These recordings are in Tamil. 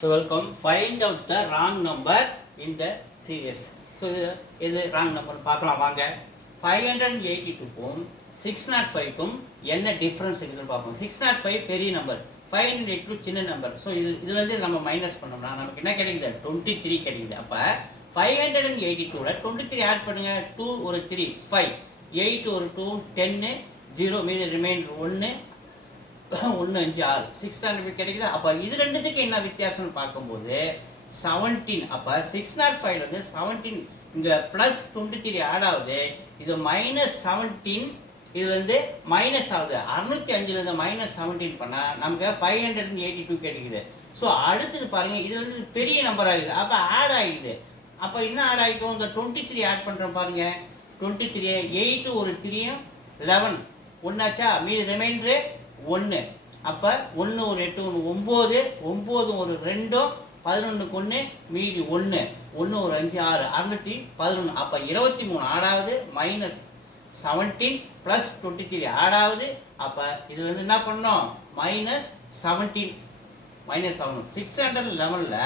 So welcome. Find out the wrong number in the series. So இது wrong number பார்க்கலாம் வாங்க. 582க்கும் 605க்கும் என்ன டிஃபரன்ஸ் இருக்குன்னு பார்ப்போம். 605 பெரிய நம்பர், 582 சின்ன நம்பர். ஸோ இதுல இருந்து நம்ம மைனஸ் பண்ணோம்னா நமக்கு என்ன கிடைக்குது? 23 கிடைக்குது. அப்போ 582ல 23 ஆட் பண்ணுங்க. 2 ஒரு 3 5, 8 ஒரு 2 10, 0 மீதி ரிமைண்டர் 1 1 5 6 600 கிடைக்குது. அப்போ இது ரெண்டுத்துக்கு என்ன வித்தியாசம்னு பார்க்கும்போது 17. அப்போ 605 வந்து 17 இங்கே ப்ளஸ் 23 ஆட் ஆகுது. இது மைனஸ் 17, இது வந்து மைனஸ் ஆகுது. 605லேருந்து மைனஸ் 17 பண்ணால் நமக்கு 582 கிடைக்குது. ஸோ அடுத்தது பாருங்கள், இதுல இருந்து பெரிய நம்பர் ஆகுது. அப்போ ஆட் ஆகிடுது. அப்போ என்ன ஆட் ஆகிக்கும்? இந்த 23 ஆட் பண்ணுறோம் பாருங்கள். 23 8 ஒரு 3 11 ஒன்றாச்சா, மீது ரிமைண்டரு 1. அப்போ 1 ஒரு 8 1 9 9 ஒரு 2 11 1 மீதி 1 1 ஒரு 5 6 611. அப்போ 23 ஆடாவது மைனஸ் 17 ப்ளஸ் 23 ஆடாவது. அப்போ இதில் வந்து என்ன பண்ணோம்? மைனஸ் 17 மைனஸ் ஆகணும். 611ல்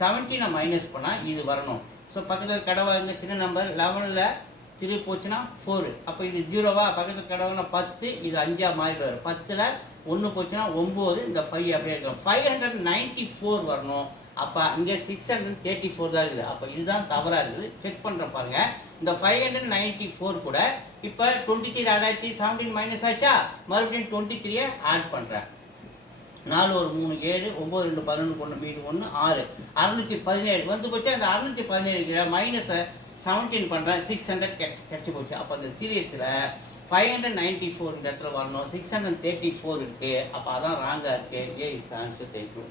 17 மைனஸ் பண்ணால் இது வரணும். ஸோ பக்கத்தில் கடவாங்க சின்ன நம்பர் 11ல் 3 போச்சுன்னா 4. அப்போ இது 0வா? பக்கத்தில் கடவுனா 10, இது 5 மாறிடுவார். 10ல் 1 போச்சுன்னா 9, இந்த 5 அப்படியே இருக்கும். 594 வரணும். அப்போ இங்கே 634 தான் இருக்குது. அப்போ இதுதான் தவறாக இருக்குது. செக் பண்ணுற பாருங்க. இந்த 594 கூட இப்போ 23 ஆட் ஆச்சு, 17 மைனஸ் ஆச்சா, மறுபடியும் 23 ஆட் பண்ணுறேன். 4 ஒரு 3 7 9 2 11 1 மீது 1 6 617 வந்து போச்சு. அந்த 617 மைனஸை 17 பண்ணுறேன், 600 கிடச்சி போச்சு. அப்போ அந்த சீரியஸில் 594 இந்த இடத்துல வரணும், 634 இருக்குது. அப்போ அதான் ராங்காக இருக்குது. ஏ இஸ் த ஆன்சர். தேங்க்யூ.